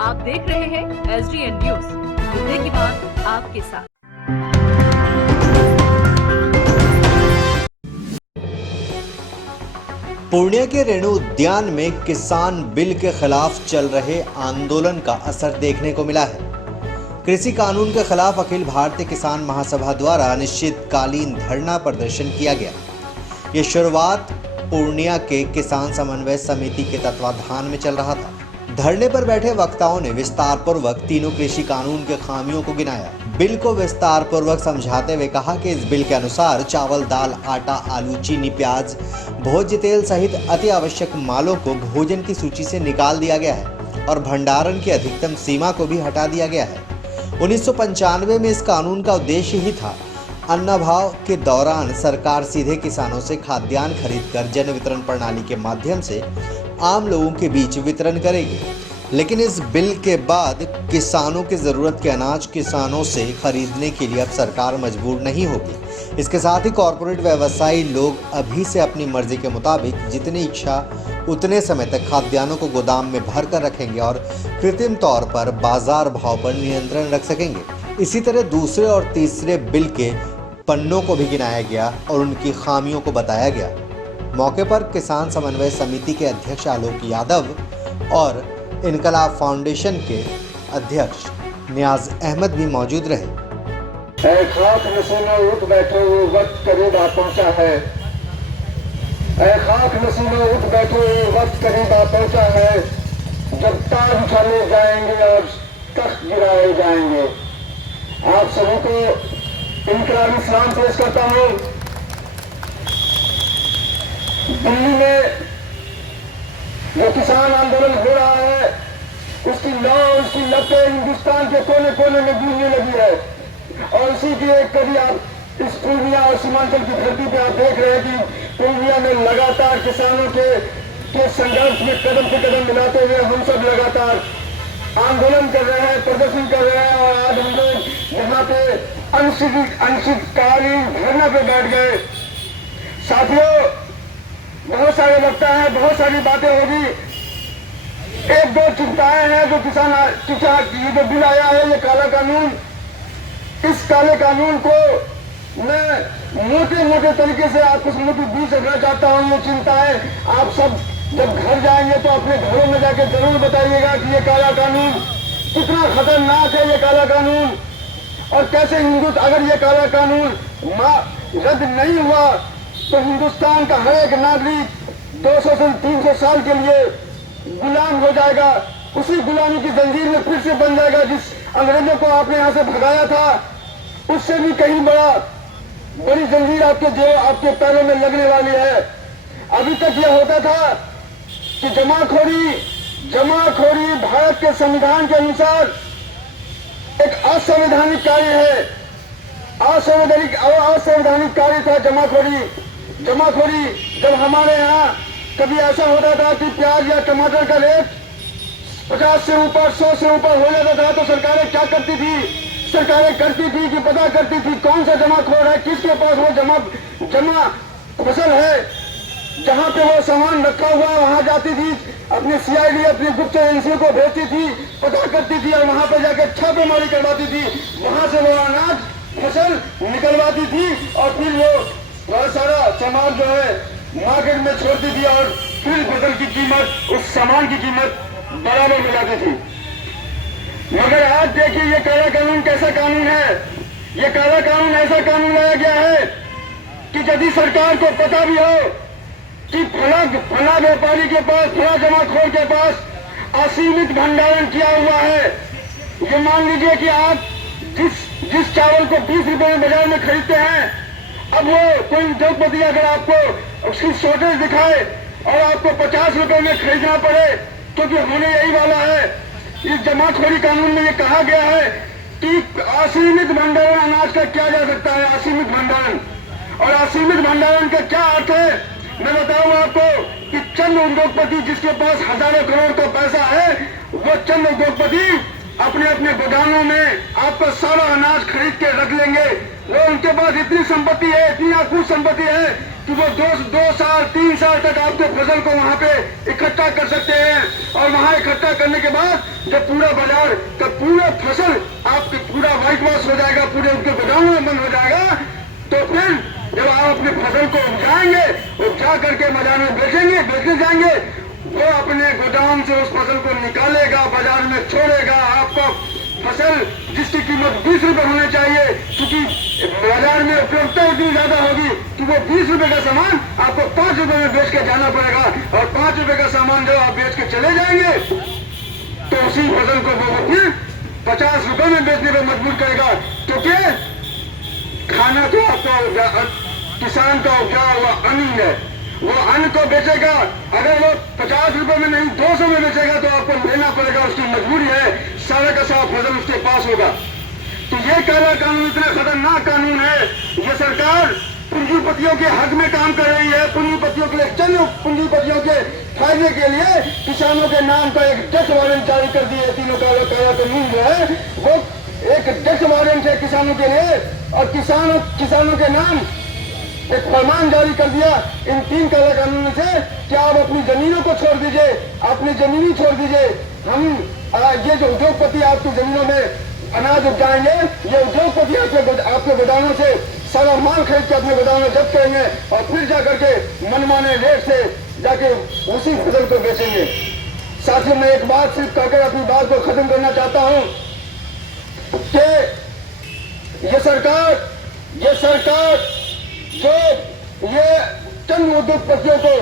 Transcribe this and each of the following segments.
आप देख रहे हैं SDN न्यूज, मुद्दे की बात आपके साथ। पूर्णिया के रेणु उद्यान में किसान बिल के खिलाफ चल रहे आंदोलन का असर देखने को मिला है। कृषि कानून के खिलाफ अखिल भारतीय किसान महासभा द्वारा अनिश्चितकालीन धरना प्रदर्शन किया गया। ये शुरुआत पूर्णिया के किसान समन्वय समिति के तत्वाधान में चल रहा था। धरने पर बैठे वक्ताओं ने विस्तार पूर्वक तीनों कृषि कानून के खामियों को गिनाया। बिल को विस्तार पूर्वक समझाते हुए कहा कि इस बिल के अनुसार चावल, दाल, आटा, आलू, चीनी, प्याज, भोज्य तेल सहित अति आवश्यक मालों को भोजन की सूची से निकाल दिया गया है और भंडारण की अधिकतम सीमा को भी हटा दिया गया है। 1995 में इस कानून का उद्देश्य ही था अन्नाभाव के दौरान सरकार सीधे किसानों से खाद्यान्न खरीदकर जन वितरण प्रणाली के माध्यम से आम लोगों के बीच वितरण करेगी। लेकिन इस बिल के बाद किसानों की ज़रूरत के अनाज किसानों से खरीदने के लिए अब सरकार मजबूर नहीं होगी। इसके साथ ही कॉरपोरेट व्यवसायी लोग अभी से अपनी मर्जी के मुताबिक जितनी इच्छा उतने समय तक खाद्यान्नों को गोदाम में भर कर रखेंगे और कृत्रिम तौर पर बाजार भाव पर नियंत्रण रख सकेंगे। इसी तरह दूसरे और तीसरे बिल के पन्नों को भी गिनाया गया और उनकी खामियों को बताया गया। मौके पर किसान समन्वय समिति के अध्यक्ष आलोक यादव और इनकलाब फाउंडेशन के अध्यक्ष नियाज अहमद भी मौजूद रहे। खाक नसीना उठ बैठो वो वक्त करीब आ पहुंचा है। खाक नसीना उठ बैठो वो वक्त करीब आ पहुंचा है, जब ताज उछाले जाएंगे और तख्त गिराए जाएंगे। आप सभी को इनकलाबी सलाम पेश करता हूँ। दिल्ली में जो किसान आंदोलन हो रहा है उसकी उसकी लपटें हिंदुस्तान के कोने कोने में गूंजने लगी है और उसी की एक कड़ी आप इस पूर्णिया और सीमांचल की धरती पे आप देख रहे हैं कि पूर्णिया में लगातार किसानों के संघर्ष में कदम से कदम मिलाते हुए हम सब लगातार आंदोलन कर रहे हैं, प्रदर्शन कर रहे हैं और आज हम लोग यहाँ पे अनिश्चितकालीन धरना पे बैठ गए। साथियों, बहुत सारे लगता है, बहुत सारी बातें होगी। एक दो चिंताएं हैं जो ये जो बिल आया है, ये काला कानून, इस काले कानून को मैं मोटे मोटे तरीके से आपको समझ के बीच रखना चाहता हूँ। ये चिंताएं आप सब जब घर जाएंगे तो अपने घरों में जाके जरूर बताइएगा कि ये काला कानून कितना खतरनाक है, ये काला कानून, और कैसे अगर ये काला कानून रद्द नहीं हुआ तो हिंदुस्तान का हर एक नागरिक 200 से 300 साल के लिए गुलाम हो जाएगा। उसी गुलामी की जंजीर में फिर से बन जाएगा जिस अंग्रेजों को आपने यहाँ से भगाया था, उससे भी कहीं बड़ी जंजीर आपके पैरों में लगने वाली है। अभी तक यह होता था कि जमाखोरी भारत के संविधान के अनुसार एक असंवैधानिक कार्य है, असंवैधानिक कार्य था जमाखोरी। जब हमारे यहाँ कभी ऐसा होता था कि प्याज या टमाटर का रेट 50 से ऊपर 100 से ऊपर हो जाता था तो सरकारें क्या करती थी? सरकारें करती थी कि पता करती थी कौन सा जमाखोर है, किसके पास वो जमा फसल है, जहां पे वो सामान रखा हुआ वहां जाती थी, अपनी CID अपनी गुप्त एजेंसियों को भेजती थी, पता करती थी और वहां पर जाकर छापेमारी करवाती थी, वहां से वो अनाज फसल निकलवाती थी और फिर वो बहुत सारा सामान जो है मार्केट में छोड़ती थी और फिर फसल की कीमत, उस सामान की कीमत बराबर हो जाती थी। मगर आज देखिए ये काला कानून कैसा कानून है। ये काला कानून ऐसा कानून लाया गया है कि यदि सरकार को पता भी हो कि फला व्यापारी के पास, फला जमाखोर के पास असीमित भंडारण किया हुआ है, ये मान लीजिए कि आप जिस चावल को 20 रुपए में बाजार में खरीदते हैं, अब वो कोई उद्योगपति अगर आपको उसकी शॉर्टेज दिखाए और आपको 50 रुपए में खरीदना पड़े, क्योंकि होने यही वाला है। इस जमाखोरी कानून में ये कहा गया है कि असीमित भंडारण अनाज का किया जा सकता है, असीमित भंडारण। और असीमित भंडारण का क्या अर्थ है मैं बताऊं आपको कि चंद उद्योगपति जिसके पास हजारों करोड़ का पैसा है, वो चंद उद्योगपति अपने अपने गोदामों में आपका सारा अनाज खरीद के रख लेंगे। वो उनके पास इतनी संपत्ति है, इतनी अकूत संपत्ति है कि वो 2 साल 3 साल तक आपके फसल को वहां पे इकट्ठा इकट्ठा कर सकते हैं। और वहां इकट्ठा करने के बाद जब पूरा बाजार का पूरा फसल आपके पूरा व्हाइट वॉश हो जाएगा, पूरे उनके गोदामों में बंद हो जाएगा, तो फिर जब आप अपनी फसल को उपजाएंगे, उपजा करके बाजार में बेचने जाएंगे, वो अपने गोदाम से उस फसल को निकालेगा, बाजार में छोड़ेगा। आपको फसल जिसकी कीमत 20 रुपए होनी चाहिए, क्योंकि बाजार में उपलब्धता इतनी ज्यादा होगी कि वो 20 रुपए का सामान आपको 5 रुपए में बेच के जाना पड़ेगा। और 5 रुपए का सामान जब आप बेच के चले जाएंगे तो उसी फसल को वो अपने 50 रुपए में बेचने पर मजबूर करेगा, क्योंकि खाना तो आपका किसान का उपजा हुआ अन्न है, वो अन्न को बेचेगा। अगर वो 50 रुपए में नहीं 200 में बेचेगा तो आपको लेना पड़ेगा, उसकी मजबूरी है। सारा का सारा फसल उसके पास होगा। तो ये काला कानून इतना खतरनाक कानून है। ये सरकार पूंजीपतियों के हक में काम कर रही है, पूंजीपतियों के लिए, चंद पूंजीपतियों के फायदे के लिए किसानों के नाम पर एक डेथ वारंट जारी कर दी है। तीनों काला कानून जो है वो एक डेथ वारंट है किसानों के लिए, और किसानों के नाम एक फरमान जारी कर दिया इन 3 काला कानून से कि आप अपनी जमीनों को छोड़ दीजिए, अपनी जमीनी छोड़ दीजिए। हम ये जो उद्योगपति आपकी जमीनों में अनाज उपजाएंगे, ये उद्योगपति आपके गोदामों से सारा माल खरीद के अपने गोदामों में जब्त करेंगे और फिर जाकर के मनमाने रेट से जाके उसी फसल को बेचेंगे। साथियों, मैं एक बात सिर्फ कहकर अपनी बात को खत्म करना चाहता हूं कि ये सरकार जो ये चंद उद्योगपतियों को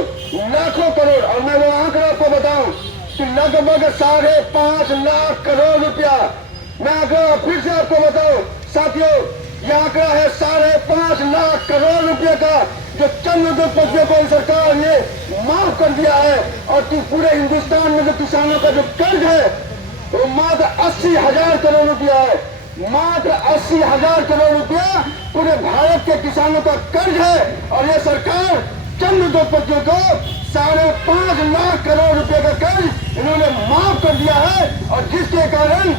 लाखों करोड़, और मैं वो आंकड़ा आपको बताऊं कि लगभग 5.5 लाख करोड़ रुपया, मैं आंकड़ा फिर से आपको बताऊं साथियों, ये आंकड़ा है 5.5 लाख करोड़ रुपए का, जो चंद उद्योगपतियों को सरकार ने माफ कर दिया है। और पूरे हिंदुस्तान में जो किसानों का जो कर्ज है वो मात्र 80,000 करोड़ रुपया है। मात्र 80,000 करोड़ रुपया पूरे भारत के किसानों का कर्ज है। और ये सरकार चंद उद्योगपतियों को 5.5 लाख करोड़ रुपए का कर्ज इन्होंने माफ कर दिया है, और जिसके कारण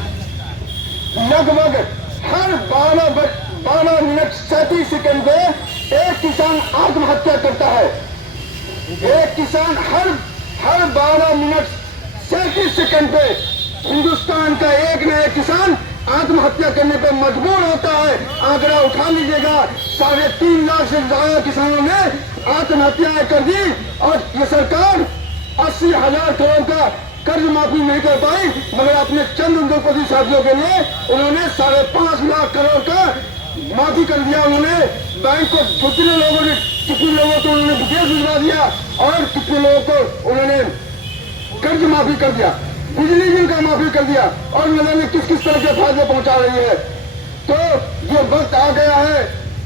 लगभग हर 12 मिनट 37 सेकंड पे एक किसान आत्महत्या करता है। एक किसान हर 12 मिनट 37 सेकंड पे हिंदुस्तान का एक न एक किसान आत्महत्या करने पर मजबूर होता है। आंकड़ा उठा लीजिएगा, 3.5 लाख से ज्यादा किसानों ने आत्महत्याएं कर दी, और ये सरकार 80,000 करोड़ का कर्ज माफी नहीं कर पाई, मगर अपने चंद उद्योगपति साथियों के लिए उन्होंने 5.5 लाख करोड़ का माफी कर दिया। उन्होंने बैंक को कितने लोगों को उन्होंने विदेश भिजवा दिया, और कितने लोगों को उन्होंने कर्ज माफी कर दिया, बिजली बिल का माफी कर दिया, और न जाने किस किस तरह के फायदे पहुंचा रही है। तो ये वक्त आ गया है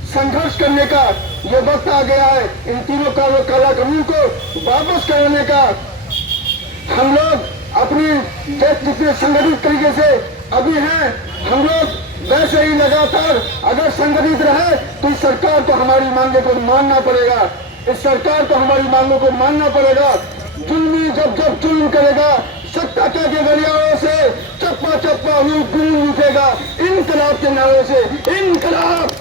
संघर्ष करने का, ये वक्त आ गया है इन तीनों काला कानून को वापस कराने का। हम लोग अपनी जितने संगठित तरीके से अभी हैं, हम लोग वैसे ही लगातार अगर संगठित रहे तो इस सरकार को हमारी मांगों को मानना पड़ेगा। इस सरकार को हमारी मांगों को मानना पड़ेगा। जुल्मी जब जुल्म करेगा, सत्ता के गलियारों से चप्पा चप्पा गूंज उठेगा इनकलाब के नारों से। इनकलाब